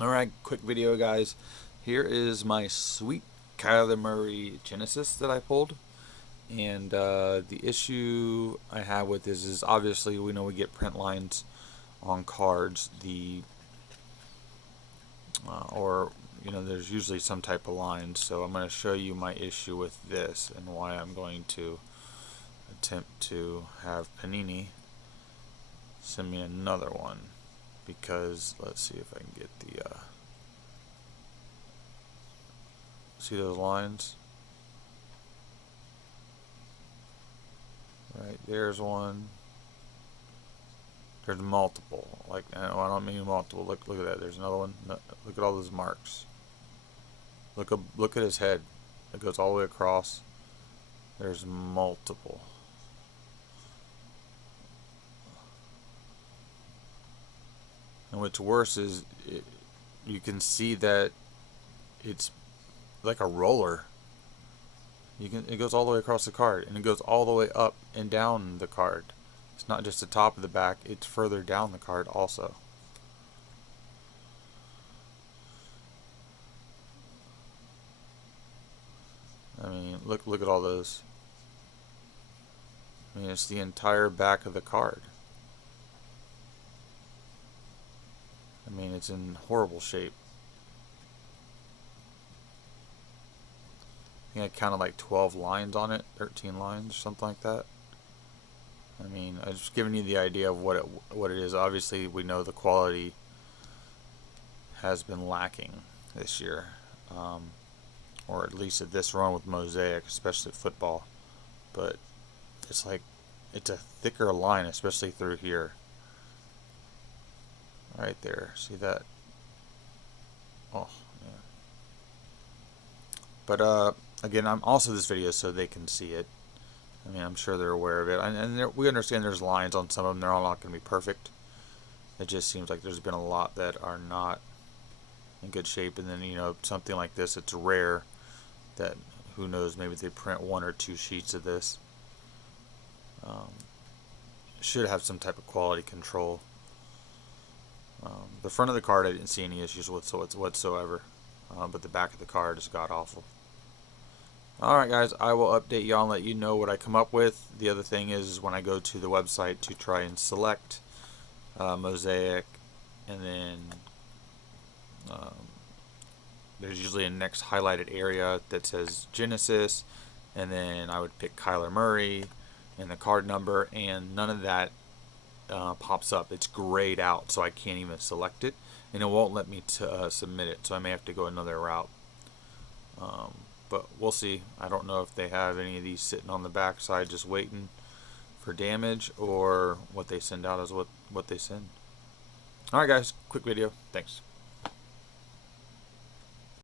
Alright, quick video guys. Here is my sweet Kyler Murray Genesis that I pulled. And the issue I have with this is obviously we know we get print lines on cards. Or there's usually some type of line. So I'm going to show you my issue with this and why I'm going to attempt to have Panini send me another one. Because let's see if I can get the see those lines? Right, there's one. There's multiple. Like, I don't mean multiple. Look at that. There's another one. No, look at all those marks. Look at his head. It goes all the way across. There's multiple. And what's worse is you can see that it's like a roller. It goes all the way across the card, and it goes all the way up and down the card. It's not just the top of the back, it's further down the card also. I mean, look at all those. I mean, it's the entire back of the card. I mean, it's in horrible shape. I think I counted like 12 lines on it, 13 lines, something like that. I mean, I'm just giving you the idea of what it is. Obviously, we know the quality has been lacking this year, or at least at this run with Mosaic, especially football. But it's a thicker line, especially through here. Right there, see that? Oh, yeah. But again, I'm also this video so they can see it. I mean, I'm sure they're aware of it, and we understand there's lines on some of them. They're all not going to be perfect. It just seems like there's been a lot that are not in good shape, and then something like this, it's rare that, who knows, maybe they print 1 or 2 sheets of this. Should have some type of quality control. The front of the card I didn't see any issues whatsoever, but the back of the card is god awful. Alright guys, I will update y'all and let you know what I come up with. The other thing is when I go to the website to try and select Mosaic, and then there's usually a next highlighted area that says Genesis, and then I would pick Kyler Murray and the card number, and none of that pops up. It's grayed out, so I can't even select it, and it won't let me submit it, so I may have to go another route. But we'll see. I don't know if they have any of these sitting on the back side just waiting for damage, or what they send out is what they send. Alright guys, quick video. Thanks.